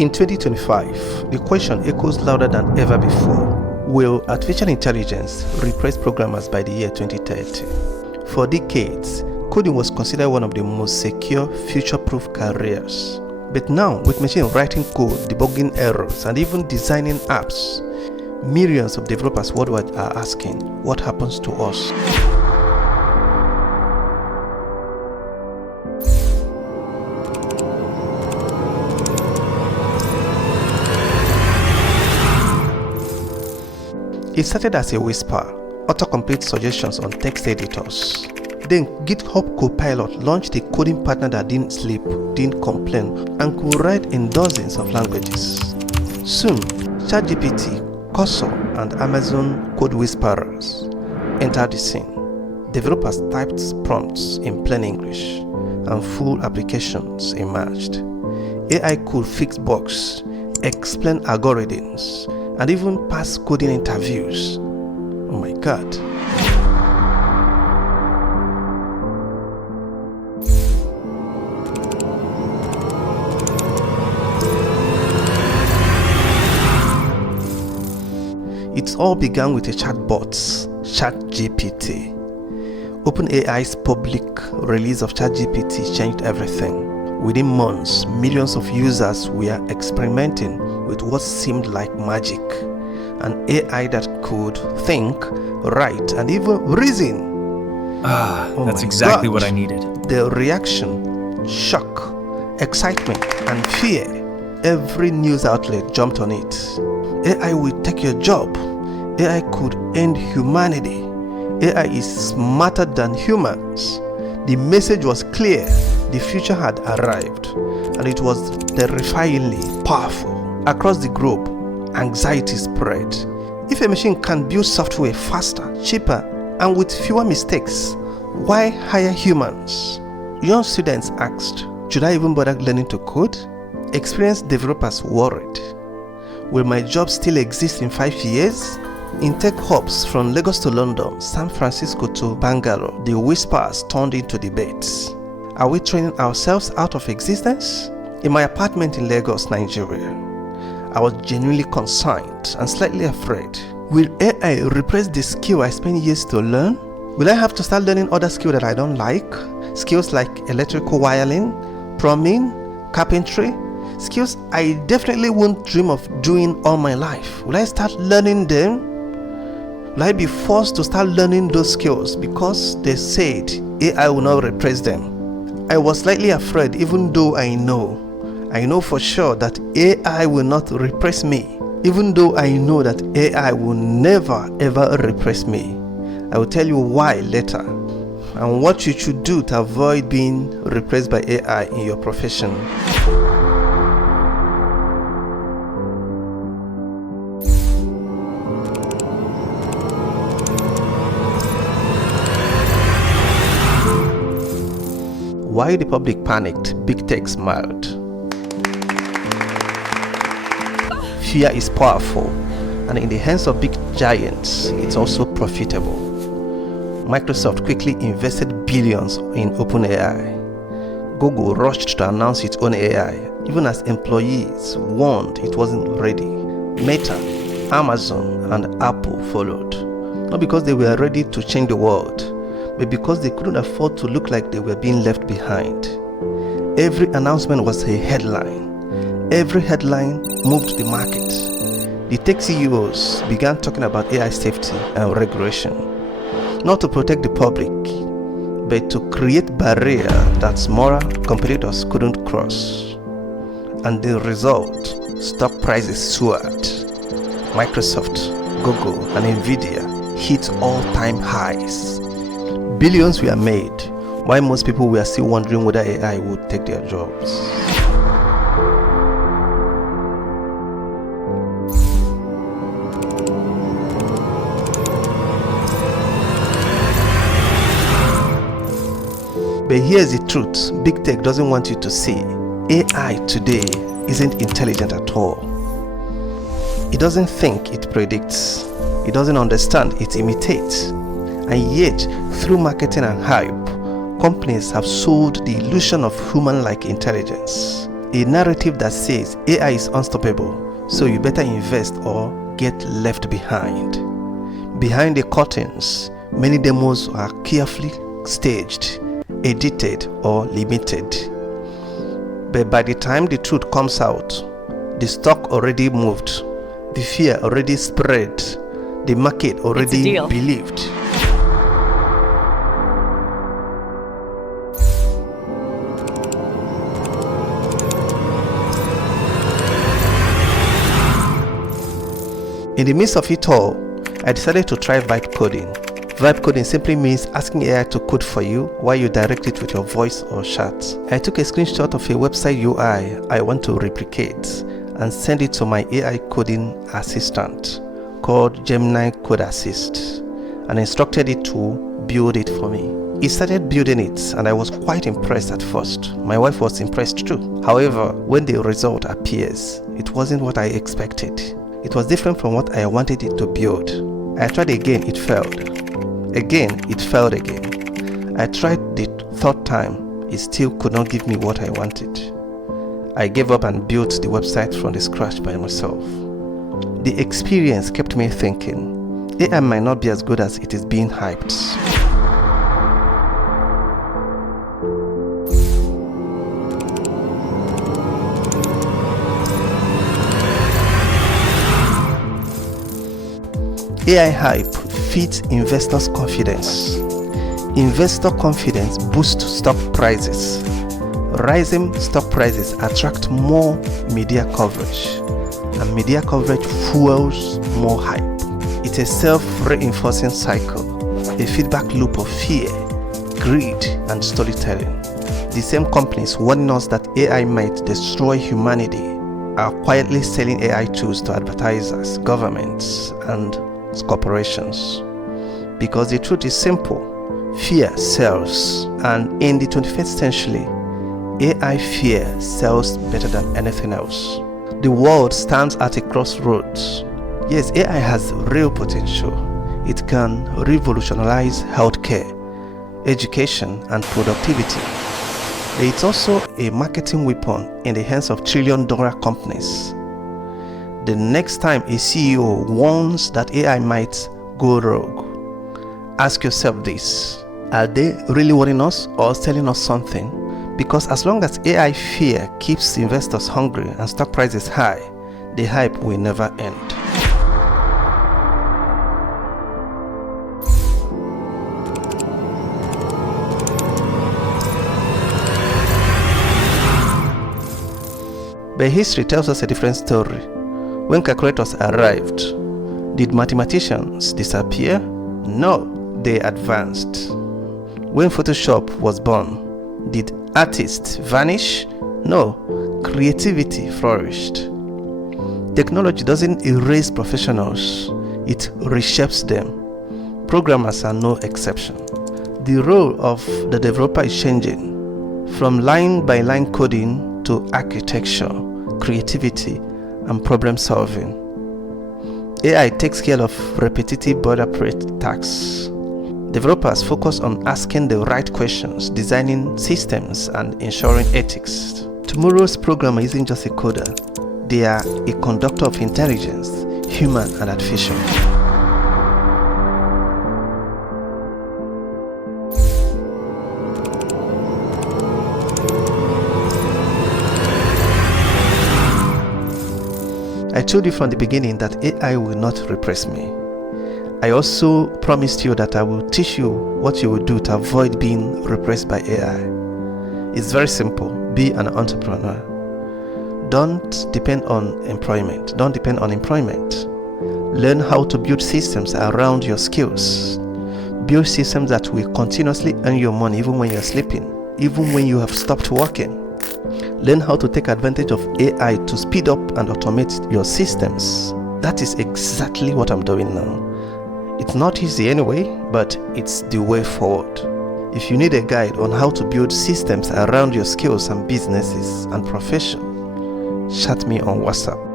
In 2025, the question echoes louder than ever before. Will artificial intelligence replace programmers by the year 2030? For decades, coding was considered one of the most secure, future-proof careers. But now, with machine writing code, debugging errors, and even designing apps, millions of developers worldwide are asking, what happens to us? It started as a whisper, autocomplete suggestions on text editors. Then GitHub Copilot launched a coding partner that didn't sleep, didn't complain, and could write in dozens of languages. Soon, ChatGPT, Cursor, and Amazon Code Whisperers entered the scene. Developers typed prompts in plain English, and full applications emerged. AI could fix bugs, explain algorithms, and even pass coding interviews. Oh my God. It all began with a chatbot, ChatGPT. OpenAI's public release of ChatGPT changed everything. Within months, millions of users were experimenting with what seemed like magic. An AI that could think, write, and even reason. That's exactly what I needed. The reaction, shock, excitement, and fear. Every news outlet jumped on it. AI will take your job. AI could end humanity. AI is smarter than humans. The message was clear. The future had arrived, and it was terrifyingly powerful. Across the globe, anxiety spread. If a machine can build software faster, cheaper, and with fewer mistakes, why hire humans? Young students asked, should I even bother learning to code? Experienced developers worried. Will my job still exist in 5 years? In tech hubs from Lagos to London, San Francisco to Bangalore, the whispers turned into debates. Are we training ourselves out of existence? In my apartment in Lagos, Nigeria, I was genuinely concerned and slightly afraid. Will AI replace the skill I spent years to learn? Will I have to start learning other skills that I don't like? Skills like electrical wiring, plumbing, carpentry? Skills I definitely won't dream of doing all my life. Will I start learning them? Will I be forced to start learning those skills because they said AI will not replace them? I was slightly afraid, even though I know for sure that AI will not replace me. Even though I know that AI will never ever replace me. I will tell you why later, and what you should do to avoid being replaced by AI in your profession. While the public panicked, big tech smiled. Fear is powerful, and in the hands of big giants, it's also profitable. Microsoft quickly invested billions in OpenAI. Google rushed to announce its own AI, even as employees warned it wasn't ready. Meta, Amazon, and Apple followed, not because they were ready to change the world, but because they couldn't afford to look like they were being left behind. Every announcement was a headline. Every headline moved the market. The tech CEOs began talking about AI safety and regulation, not to protect the public, but to create barrier that smaller competitors couldn't cross. And the result, stock prices soared. Microsoft, Google, and Nvidia hit all-time highs. Billions were made, while most people were still wondering whether AI would take their jobs. But here's the truth big tech doesn't want you to see. AI today isn't intelligent at all. It doesn't think, it predicts. It doesn't understand, it imitates. And yet, through marketing and hype, companies have sold the illusion of human-like intelligence. a narrative that says AI is unstoppable, so you better invest or get left behind. Behind the curtains, many demos are carefully staged, edited, or limited. But by the time the truth comes out, the stock already moved, the fear already spread, the market already believed. In the midst of it all, I decided to try vibe coding. Vibe coding simply means asking AI to code for you while you direct it with your voice or chat. I took a screenshot of a website UI I want to replicate and send it to my AI coding assistant called Gemini Code Assist and instructed it to build it for me. It started building it and I was quite impressed at first. My wife was impressed too. However, when the result appears, it wasn't what I expected. It was different from what I wanted it to build. I tried again, it failed. Again, it failed again. I tried the third time, it still could not give me what I wanted. I gave up and built the website from the scratch by myself. The experience kept me thinking, AI might not be as good as it is being hyped. AI hype feeds investors' confidence. Investor confidence boosts stock prices. Rising stock prices attract more media coverage, and media coverage fuels more hype. It's a self-reinforcing cycle, a feedback loop of fear, greed, and storytelling. The same companies warning us that AI might destroy humanity are quietly selling AI tools to advertisers, governments, and corporations. Because the truth is simple, fear sells, and in the 21st century, AI fear sells better than anything else. The world stands at a crossroads. Yes, AI has real potential. It can revolutionize healthcare, education, and productivity. It's also a marketing weapon in the hands of trillion-dollar companies. The next time a CEO warns that AI might go rogue, ask yourself this: are they really warning us or telling us something? Because as long as AI fear keeps investors hungry and stock prices high, the hype will never end. But history tells us a different story. When calculators arrived, did mathematicians disappear? No, they advanced. When Photoshop was born, did artists vanish? No, creativity flourished. Technology doesn't erase professionals, it reshapes them. Programmers are no exception. The role of the developer is changing, from line-by-line coding to architecture, creativity, and problem solving. AI takes care of repetitive boilerplate tasks. Developers focus on asking the right questions, designing systems, and ensuring ethics. Tomorrow's programmer isn't just a coder. They are a conductor of intelligence, human and artificial. I told you from the beginning that AI will not repress me. I also promised you that I will teach you what you will do to avoid being repressed by AI. It's very simple. Be an entrepreneur. Don't depend on employment. Don't depend on employment. Learn how to build systems around your skills. Build systems that will continuously earn your money even when you're sleeping, even when you have stopped working. Learn how to take advantage of AI to speed up and automate your systems. That is exactly what I'm doing now. It's not easy anyway, but it's the way forward. If you need a guide on how to build systems around your skills and businesses and profession, chat me on WhatsApp.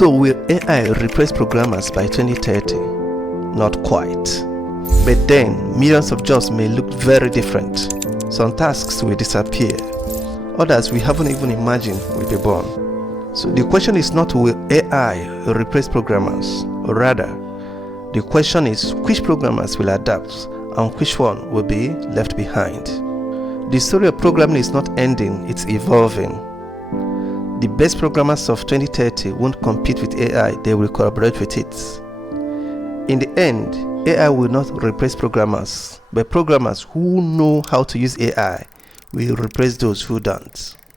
So will AI replace programmers by 2030? Not quite. But then, millions of jobs may look very different. Some tasks will disappear. Others we haven't even imagined will be born. So the question is not will AI replace programmers, or rather, the question is which programmers will adapt and which one will be left behind. The story of programming is not ending, it's evolving. The best programmers of 2030 won't compete with AI, they will collaborate with it. In the end, AI will not replace programmers, but programmers who know how to use AI will replace those who don't.